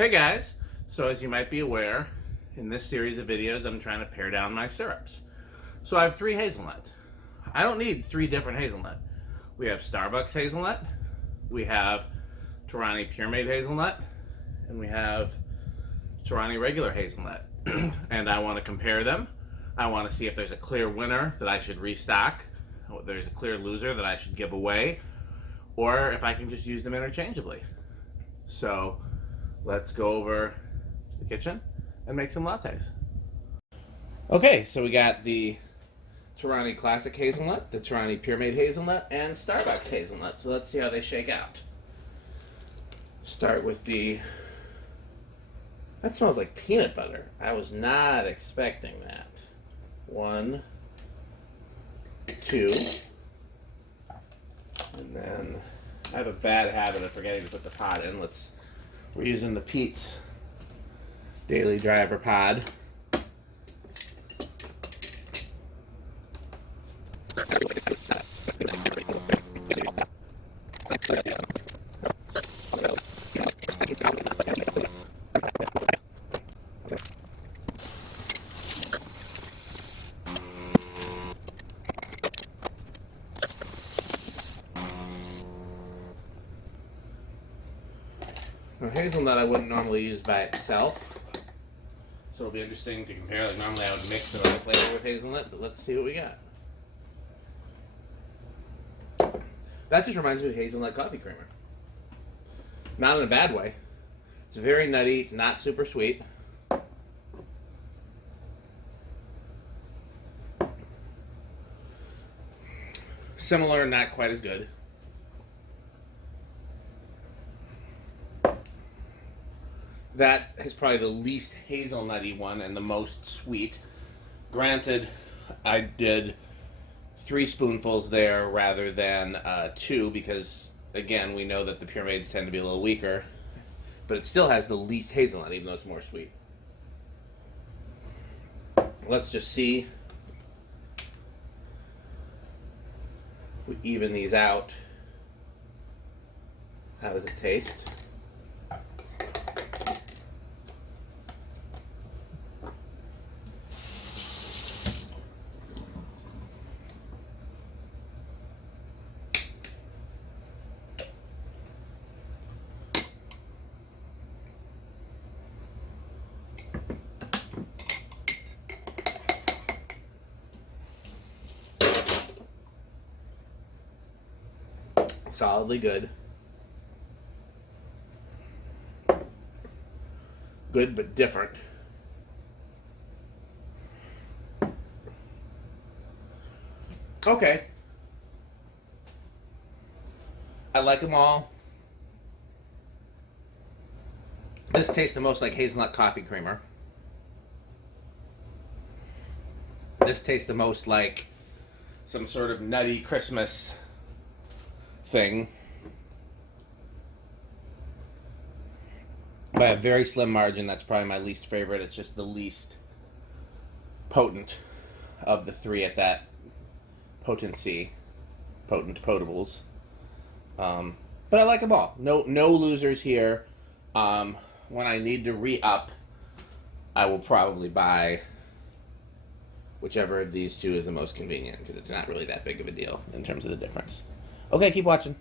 Hey guys, so as you might be aware, in this series of videos I'm trying to pare down my syrups. So I have 3 hazelnut. I don't need 3 different hazelnut. We have Starbucks hazelnut, we have Torani Puremade hazelnut, and we have Torani regular hazelnut. And I want to compare them. I want to see if there's a clear winner that I should restock, or there's a clear loser that I should give away, or if I can just use them interchangeably. So let's go over the kitchen and make some lattes. Okay, so we got the Torani Classic Hazelnut, the Torani Puremade Hazelnut, and Starbucks Hazelnut. So let's see how they shake out. Start with the... That smells like peanut butter. I was not expecting that. 1, 2, and then I have a bad habit of forgetting to put the pod in. We're using the Pete's Daily Driver pod. Now, hazelnut I wouldn't normally use by itself, so it'll be interesting to compare. Like normally I would mix another flavor with hazelnut, but let's see what we got. That just reminds me of hazelnut coffee creamer. Not in a bad way. It's very nutty, it's not super sweet. Similar, not quite as good. That is probably the least hazelnutty one and the most sweet. Granted, I did 3 spoonfuls there rather than 2 because, again, we know that the Puremades tend to be a little weaker. But it still has the least hazelnut, even though it's more sweet. Let's just see. We even these out. How does it taste? Solidly good. Good but different. Okay. I like them all. This tastes the most like hazelnut coffee creamer. This tastes the most like some sort of nutty Christmas thing. By a very slim margin, that's probably my least favorite. It's just the least potent of the 3 at that potency. Potables. But I like them all. No losers here. When I need to re-up, I will probably buy whichever of these 2 is the most convenient, because it's not really that big of a deal in terms of the difference. Okay, keep watching.